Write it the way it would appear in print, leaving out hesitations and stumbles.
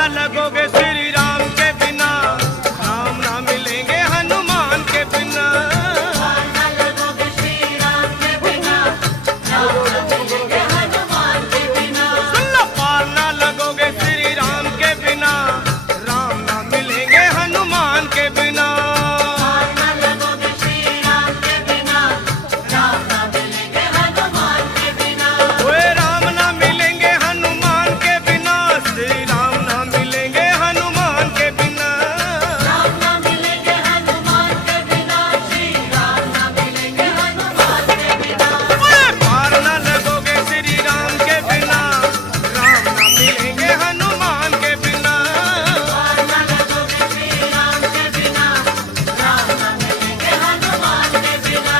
ना लगोगे श्री राम के बिना, राम ना मिलेंगे हनुमान के बिना। पार न लगोगे श्री राम के बिना, राम न मिलेंगे हनुमान के बिना। सुन लो, पार ना लगोगे श्री राम के बिना, राम ना मिलेंगे हनुमान के बिना। पार न लगोगे श्री राम के बिना, राम न मिलेंगे हनुमान के बिना। ओए राम ना मिलेंगे हनुमान के बिना, श्री राम ना मिलेंगे हनुमान के बिना। राम न मिलेंगे हनुमान के बिना, श्री राम न मिलेंगे हनुमान के बिना। ओए पार ना लगोगे श्री राम के बिना, राम ना मिलेंगे हनुमान के बिना। पार न लगोगे श्री राम के बिना, राम न मिलेंगे हनुमान के बिना।